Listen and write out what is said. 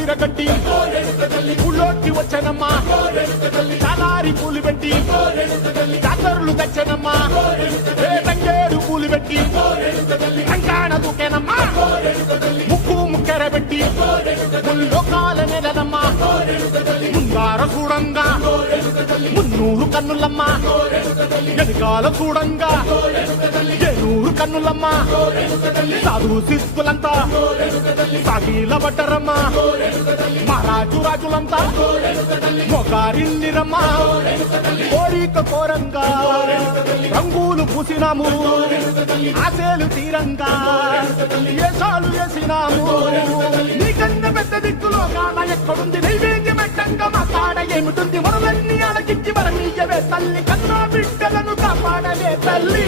సిరగట్టి ఊళ్ళోకి వచ్చనమ్మా చాలారి పూలు పెట్టి జాతరలు తెచ్చనమ్మా తంగేడు పూలు పెట్టి కంకాణ దూకేనమ్మా ముక్కు ముక్కెర పెట్టి ముల్లోకాల నెలనమ్మా ముందార చూడంగా మున్నూరు కన్నులమ్మా వెనకాల చూడంగా ఏనూరు కన్నులమ్మా సాధు శిస్తులంతా సాగిల పడ్డరమ్మా మహారాజు రాజులంతా మొగారిల్లిరమ్మా కోరిక కోరంగా రంగులు పూసినాము ఆశలు తీరంగా ఏసాలు వేసినాము నీకన్న పెద్ద దిక్కులో కాన ఎక్కడుంది నైవేద్యం పెట్టంగా మా కాడ ఏమిటుంది మనలన్నీ అడగిచ్చి మన నీయవే తల్లి కన్నా బిడ్డలను కాపాడలే తల్లి